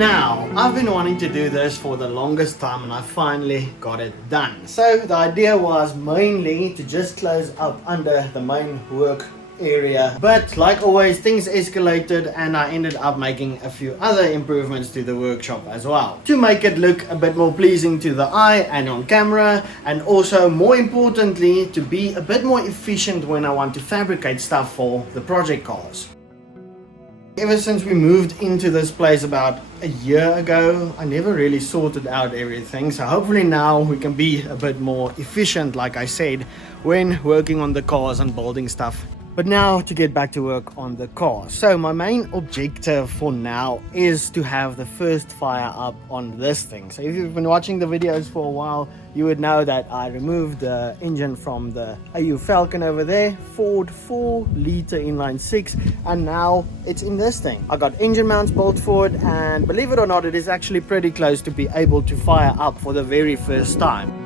Now, I've been wanting to do this for the longest time and I finally got it done. So the idea was mainly to just close up under the main work area, but like always things escalated and I ended up making a few other improvements to the workshop as well to make it look a bit more pleasing to the eye and on camera, and also more importantly to be a bit more efficient when I want to fabricate stuff for the project cars. Ever since we moved into this place about a year ago, I never really sorted out everything, so hopefully now we can be a bit more efficient, like I said, when working on the cars and building stuff. But now to get back to work on the car. So my main objective for now is to have the first fire up on this thing. So if you've been watching the videos for a while, you would know that I removed the engine from the AU Falcon over there, Ford 4-liter inline 6, and now it's in this thing. I got engine mounts built for it, and believe it or not, it is actually pretty close to be able to fire up for the very first time.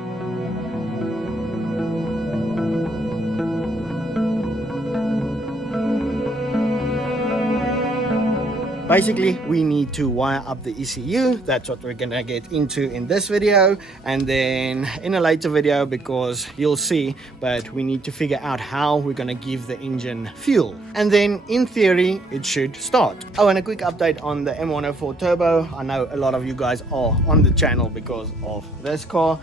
Basically, we need to wire up the ECU. That's what we're gonna get into in this video, and then in a later video, because you'll see, but we need to figure out how we're gonna give the engine fuel, and then in theory it should start. Oh, and a quick update on the M104 Turbo. I know a lot of you guys are on the channel because of this car.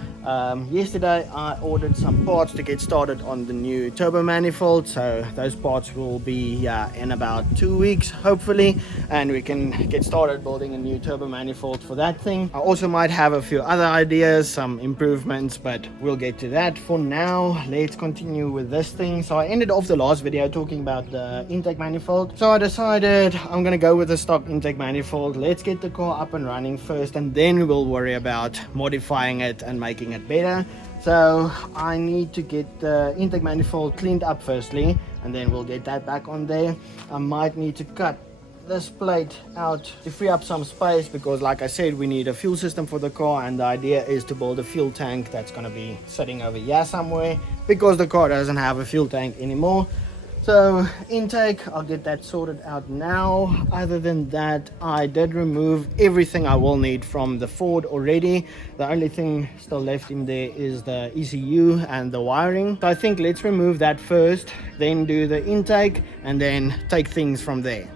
Yesterday I ordered some parts to get started on the new turbo manifold, so those parts will be in about 2 weeks hopefully, and we can get started building a new turbo manifold for that thing. I also might have a few other ideas, some improvements, but we'll get to that. For now, let's continue with this thing. So I ended off the last video talking about the intake manifold, so I decided I'm gonna go with the stock intake manifold. Let's get the car up and running first, and then we'll worry about modifying it and making it better. So I need to get the intake manifold cleaned up firstly, and then we'll get that back on there. I might need to cut this plate out to free up some space, because like I said, we need a fuel system for the car, and the idea is to build a fuel tank that's going to be sitting over here somewhere, because the car doesn't have a fuel tank anymore. So intake, I'll get that sorted out now. Other than that, I did remove everything I will need from the Ford already. The only thing still left in there is the ECU and the wiring. So I think let's remove that first, then do the intake, and then take things from there.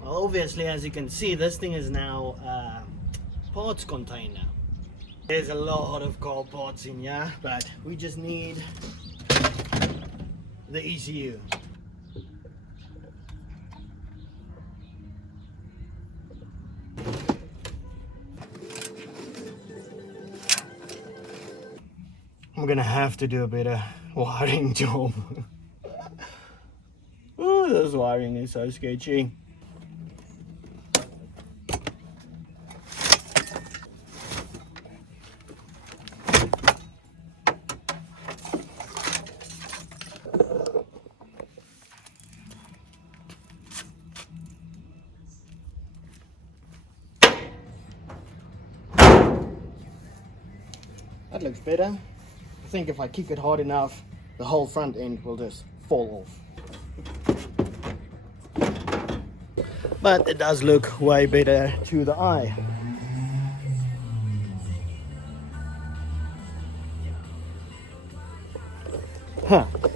Obviously, as you can see, this thing is now a parts container. There's a lot of car parts in here, but we just need the ECU. I'm gonna have to do a better wiring job. Oh, this wiring is so sketchy. That looks better. I think if I kick it hard enough, the whole front end will just fall off. But it does look way better to the eye.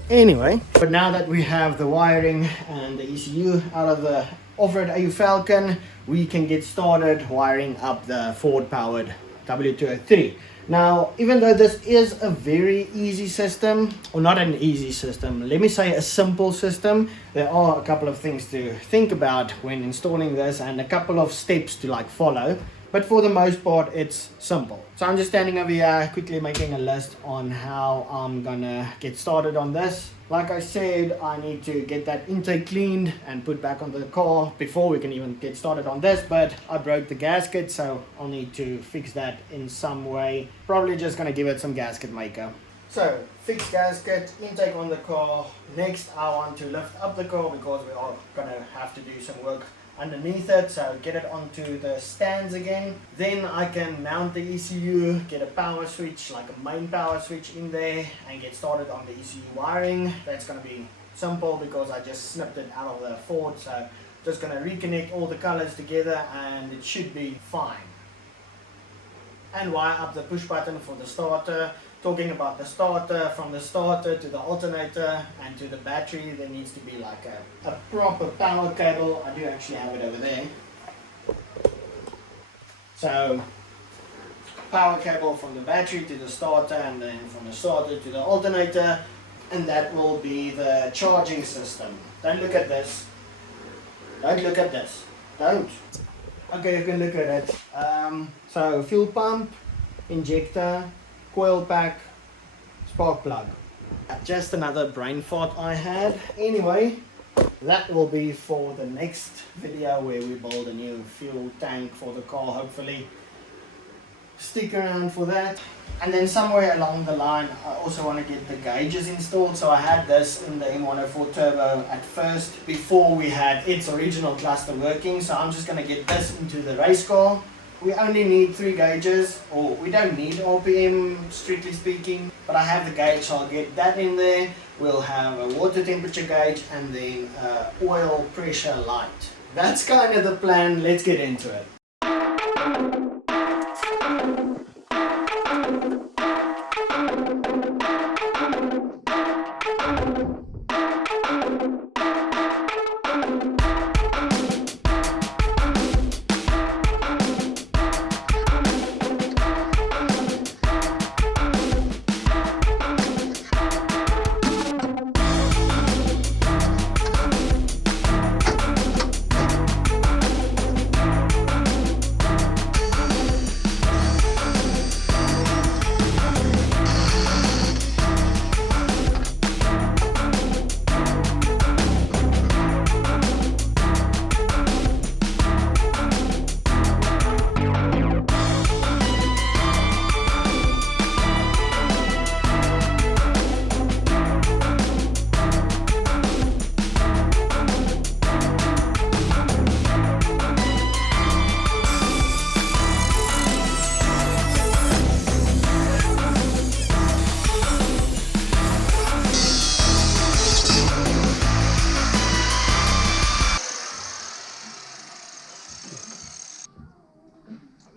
Anyway, but now that we have the wiring and the ECU out of the off-road AU Falcon, we can get started wiring up the Ford powered W203. Now, even though this is a very easy system, or not an easy system, let me say a simple system, there are a couple of things to think about when installing this and a couple of steps to follow. But for the most part, it's simple. So I'm just standing over here quickly making a list on how I'm gonna get started on this. Like I said, I need to get that intake cleaned and put back on the car before we can even get started on this, but I broke the gasket, so I'll need to fix that in some way. Probably just gonna give it some gasket maker. So, fixed gasket, intake on the car. Next, I want to lift up the car because we are going to have to do some work underneath it. So, get it onto the stands again. Then I can mount the ECU, get a power switch, like a main power switch in there, and get started on the ECU wiring. That's going to be simple because I just snipped it out of the Ford. So, just going to reconnect all the colors together and it should be fine. And wire up the push button for the starter. Talking about the starter, from the starter to the alternator and to the battery, there needs to be like a proper power cable. I do actually have it over there. So, power cable from the battery to the starter, and then from the starter to the alternator, and that will be the charging system. Don't look at this. Don't look at this. Don't. Okay, you can look at it. So, fuel pump, injector, coil pack, spark plug. Just another brain fart I had. Anyway, that will be for the next video where we build a new fuel tank for the car, hopefully. Stick around for that. And then somewhere along the line I also want to get the gauges installed. So I had this in the M104 Turbo at first before we had its original cluster working. So I'm just going to get this into the race car. We only need 3 gauges, or we don't need RPM strictly speaking, but I have the gauge, so I'll get that in there. We'll have a water temperature gauge and then oil pressure light. That's kind of the plan. Let's get into it.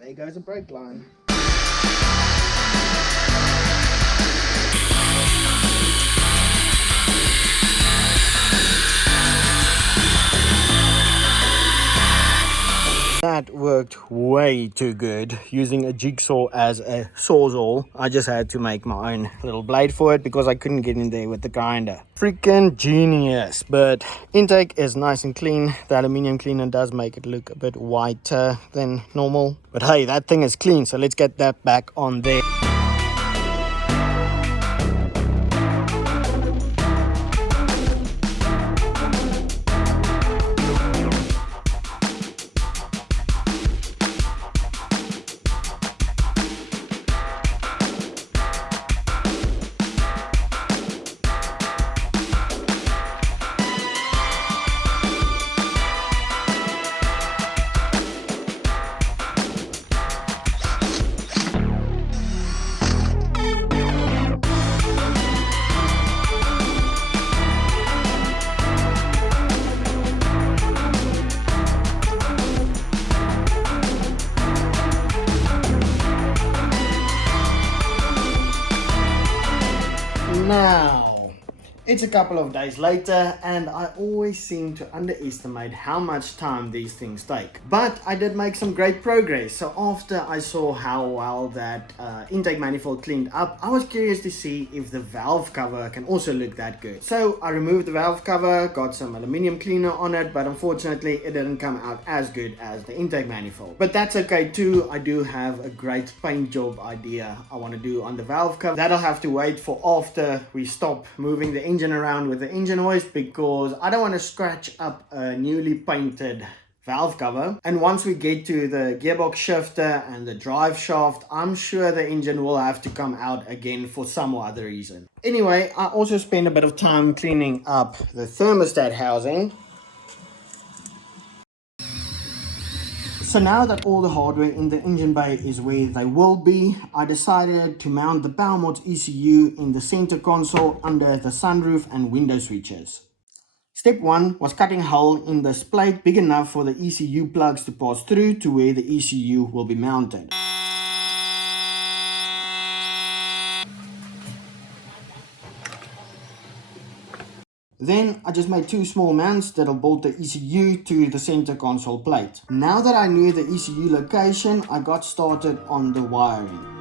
There goes a brake line. That worked way too good, using a jigsaw as a sawzall. I just had to make my own little blade for it because I couldn't get in there with the grinder. Freaking genius. But intake is nice and clean. The aluminium cleaner does make it look a bit whiter than normal, but hey, that thing is clean, so let's get that back on there. Now, it's a couple of days later and I always seem to underestimate how much time these things take. But I did make some great progress. So after I saw how well that intake manifold cleaned up, I was curious to see if the valve cover can also look that good. So I removed the valve cover, got some aluminium cleaner on it, but unfortunately it didn't come out as good as the intake manifold. But that's okay too. I do have a great paint job idea I want to do on the valve cover. That'll have to wait for after we stop moving the engine around with the engine hoist, because I don't want to scratch up a newly painted valve cover. And once we get to the gearbox shifter and the drive shaft, I'm sure the engine will have to come out again for some or other reason. Anyway, I also spent a bit of time cleaning up the thermostat housing. So now that all the hardware in the engine bay is where they will be, I decided to mount the power mods ECU in the center console under the sunroof and window switches. Step 1 was cutting a hole in this plate big enough for the ECU plugs to pass through to where the ECU will be mounted. Then I just made 2 small mounts that'll bolt the ECU to the center console plate. Now that I knew the ECU location, I got started on the wiring.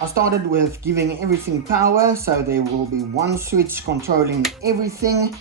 I started with giving everything power, so there will be one switch controlling everything,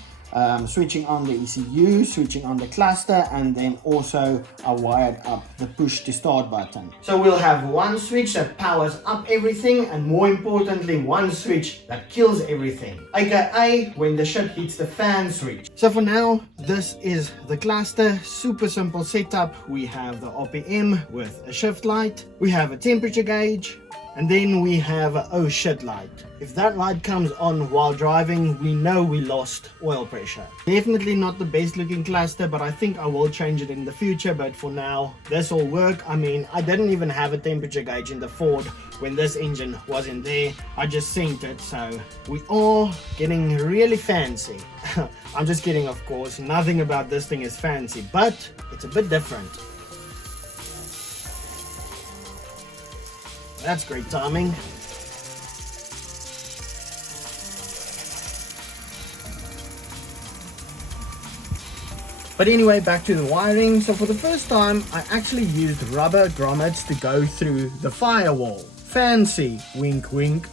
switching on the ECU, switching on the cluster, and then also I wired up the push to start button. So we'll have one switch that powers up everything, and more importantly one switch that kills everything, aka when the shit hits the fan switch. So for now, this is the cluster. Super simple setup. We have the RPM with a shift light, we have a temperature gauge, and then we have a oh shit light. If that light comes on while driving, we know we lost oil pressure. Definitely not the best looking cluster, but I think I will change it in the future. But for now, this will work. I mean, I didn't even have a temperature gauge in the Ford when this engine was in there. I just synced it, so we are getting really fancy. I'm just kidding, of course. Nothing about this thing is fancy, but it's a bit different. That's great timing. But anyway, back to the wiring. So for the first time, I actually used rubber grommets to go through the firewall. Fancy, wink wink.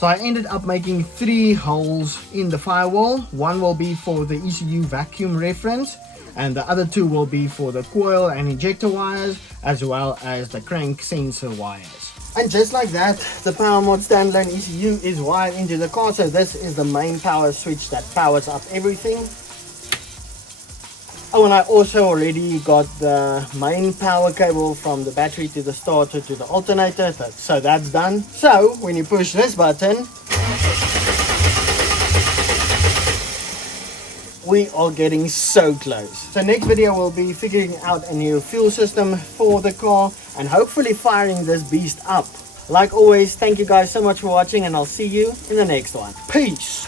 So I ended up making 3 holes in the firewall. One will be for the ECU vacuum reference, and the other 2 will be for the coil and injector wires, as well as the crank sensor wires. And just like that, the power mod StandAlone ECU is wired into the car. So this is the main power switch that powers up everything. Oh, and I also already got the main power cable from the battery to the starter to the alternator, so that's done. So when you push this button, we are getting so close. So next video we'll be figuring out a new fuel system for the car and hopefully firing this beast up. Like always, thank you guys so much for watching, and I'll see you in the next one. Peace!